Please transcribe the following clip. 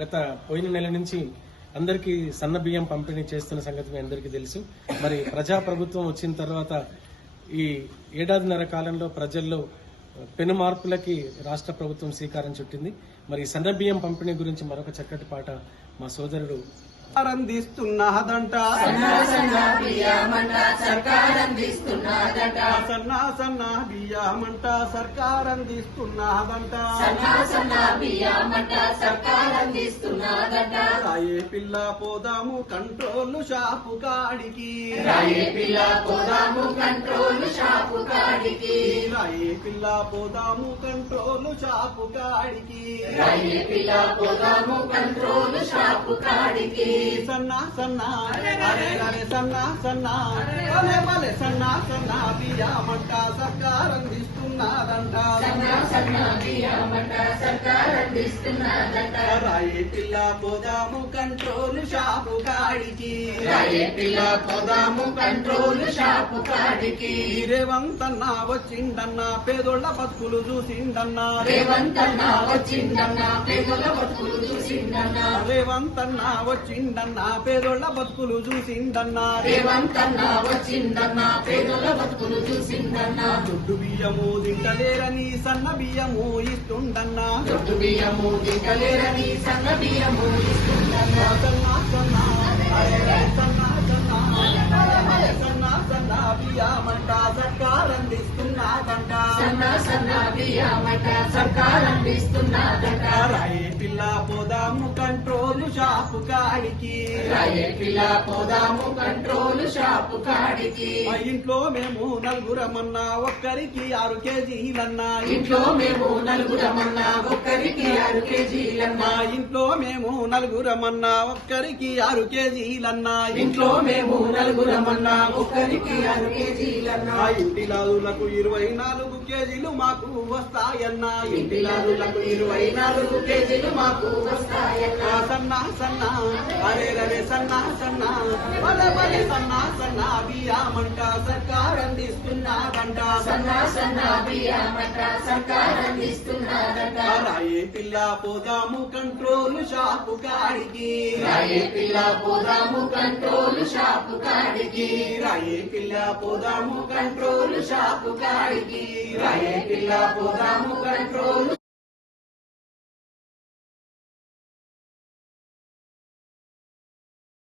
గత పోయిన నెల నుంచి అందరికీ సన్న బియ్యం పంపిణీ చేస్తున్న సంగతి మీ అందరికీ తెలుసు. మరి ప్రజా ప్రభుత్వం వచ్చిన తర్వాత ఈ ఏడాదిన్నర కాలంలో ప్రజల్లో పెను మార్పులకి రాష్ట్ర ప్రభుత్వం శ్రీకారం చుట్టింది. మరి సన్న బియ్యం పంపిణీ గురించి మరొక చక్కటి పాట మా సోదరుడు అందిస్తున్నదంట సన్నా సన్నా బియ్యమంట సర్కార్ అందిస్తున్నదంట రాయే పిల్ల పోదాము కంట్రోల్ షాపు కాడికి. రాయే పిల్ల పోదాము కంట్రోల్ షాపు కాడికి. సన్నా సన్నా అరే అరే సన్నా సన్నా భలే భలే సన్నా సన్నా బియ్యమంట సర్కార్ అందిస్తున్నదంట రాయే పిల్ల పోదాము కంట్రోల్ షాపు కాడికి. రాయే పిల్ల పోదాము కంట్రోల్ షాపు కాడికి. రేవంతన్న వచ్చిండన్న పేదోళ్ళ బతుకులు చూసిండన్న. రేవంతన్న వచ్చిండన్న పేదోళ్ళ బతుకులు చూసిండన్న. రేవంతన్న వచ్చిండన్న పేదోళ్ళ బతుకులు చూసిండన్న. రేవంతన్న వచ్చిండన్న పేదోళ్ళ బతుకులు చూసిండన్న. దొడ్డు బియ్యము తింటలేరని సన్న బియ్యము ఇస్తుండన్న దొడ్డు బియ్యము తింటలేరని సన్న బియ్యము ఇస్తుండన్న సన్న సన్న అరే సన్న సన్న అరే అరే సన్న సన్న బియ్యమంట సర్కార్ అందిస్తున్నదంట రాయే పిల్ల పోదాము కంట్రోల్ షాపు కాడికి. పోదాము కంట్రోల్ షాపు కాడికి. మా ఇంట్లో మేము నలుగురమన్నా ఒక్కరికి ఆరు కేజీలన్నా. ఇంట్లో మేము నలుగురమన్నా ఒక్కరికి ఆరు కేజీలన్నా. ఇంట్లో మేము నలుగురమన్నా ఒక్కరికి ఆరు కేజీలన్నా. ఇంట్లో మేము నలుగురమన్నా ఒక్కరికి ఆరు కేజీలన్నా. ఇంటి లాదులకు ఇరవై నాలుగు కేజీలు మాకు వస్తాయన్నా. ఇంటి లాదులకు ఇరవై నాలుగు కేజీలు మాకు వస్తాయన్నా. సన్నా సన్నా అరే రరే సన్నా సన్నా బలే బలే సన్నా సన్నా బియ్యమంట సర్కార్ అందిస్తున్నదంట సన్నా సన్నా బియ్యమంట సర్కార్ అందిస్తున్నదంట రాయే పిల్ల పోదాము కంట్రోల్ షాపు కాడికి. రాయే పిల్ల పోదాము కంట్రోల్ షాపు కాడికి. రాయే పిల్ల పోదాము కంట్రోల్ షాపు కాడికి. రాయే పిల్ల పోదాము కంట్రోల్